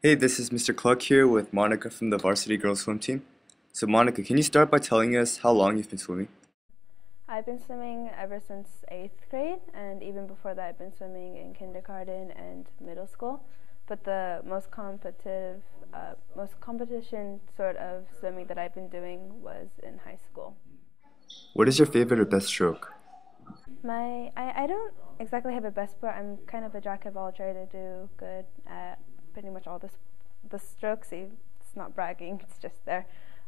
Hey, this is Mr. Cluck here with Monica from the Varsity Girls Swim Team. So, Monica, can you start by telling us how long you've been swimming? I've been swimming ever since 8th grade, and even before that, I've been swimming in kindergarten and middle school. But the most competition sort of swimming that I've been doing was in high school. What is your favorite or best stroke? I don't exactly have a best sport. I'm kind of a jack of all trades. I do good at pretty much all the strokes. It's not bragging. It's just there.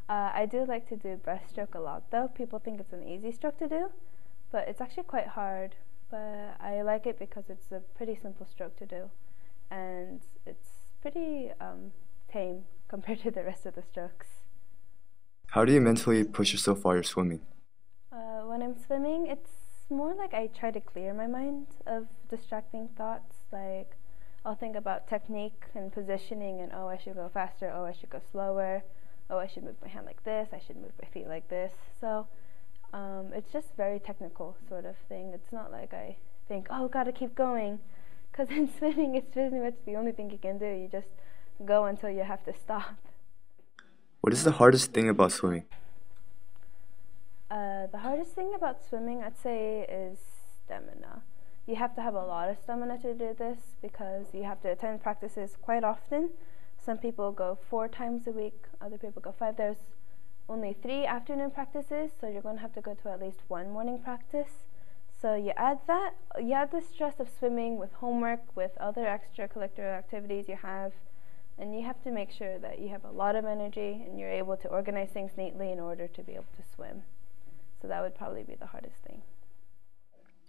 I do like to do breaststroke a lot, though. People think it's an easy stroke to do, but it's actually quite hard. But I like it because it's a pretty simple stroke to do, and it's pretty tame compared to the rest of the strokes. How do you mentally push yourself while you're swimming? When I'm swimming, it's more like I try to clear my mind of distracting thoughts. Like, I'll think about technique and positioning, and oh, I should go faster, oh, I should go slower, oh, I should move my hand like this, I should move my feet like this. So it's just very technical sort of thing. It's not like I think, oh, gotta keep going, because in swimming, it's pretty much the only thing you can do. You just go until you have to stop. What is the hardest thing about swimming? The hardest thing about swimming, I'd say, is stamina. You have to have a lot of stamina to do this because you have to attend practices quite often. Some people go 4 times a week, other people go 5. There's only 3 afternoon practices, so you're going to have to go to at least 1 morning practice. So you add the stress of swimming with homework, with other extracurricular activities you have, and you have to make sure that you have a lot of energy and you're able to organize things neatly in order to be able to swim. So that would probably be the hardest thing.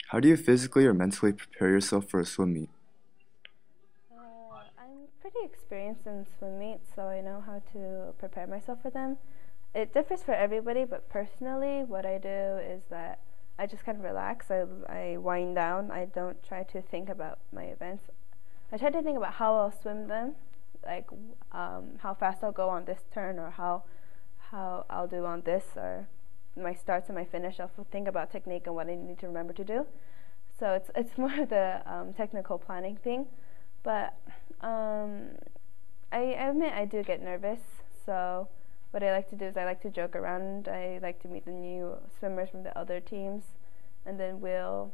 How do you physically or mentally prepare yourself for a swim meet? I'm pretty experienced in swim meets, so I know how to prepare myself for them. It differs for everybody, but personally, what I do is that I just kind of relax. I wind down. I don't try to think about my events. I try to think about how I'll swim them, like how fast I'll go on this turn, or how I'll do on this, or my starts and my finish. I'll think about technique and what I need to remember to do. So it's more of the technical planning thing, but I admit I do get nervous. So what I like to do is I like to joke around. I like to meet the new swimmers from the other teams, and then we'll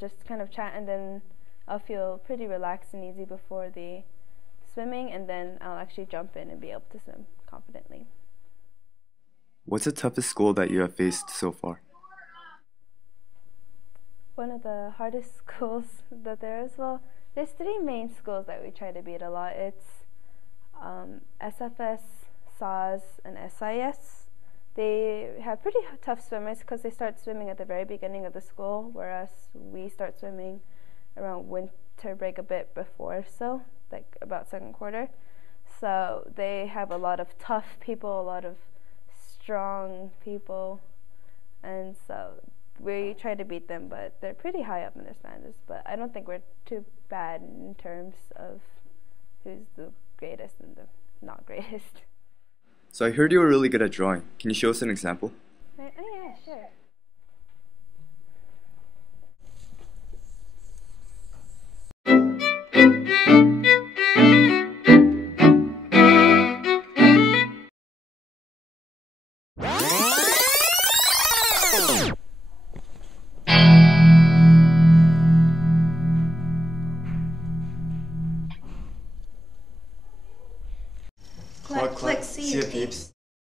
just kind of chat, and then I'll feel pretty relaxed and easy before the swimming, and then I'll actually jump in and be able to swim confidently. What's the toughest school that you have faced so far? One of the hardest schools that there is, well, there's 3 main schools that we try to beat a lot. It's SFS, SAS, and SIS. They have pretty tough swimmers because they start swimming at the very beginning of the school, whereas we start swimming around winter break a bit before, so like about second quarter. So they have a lot of tough people, a lot of strong people, and so we try to beat them, but they're pretty high up in their standards. But I don't think we're too bad in terms of who's the greatest and the not greatest. So, I heard you were really good at drawing. Can you show us an example? Right? Oh yeah, sure. Click, click, see you, peeps.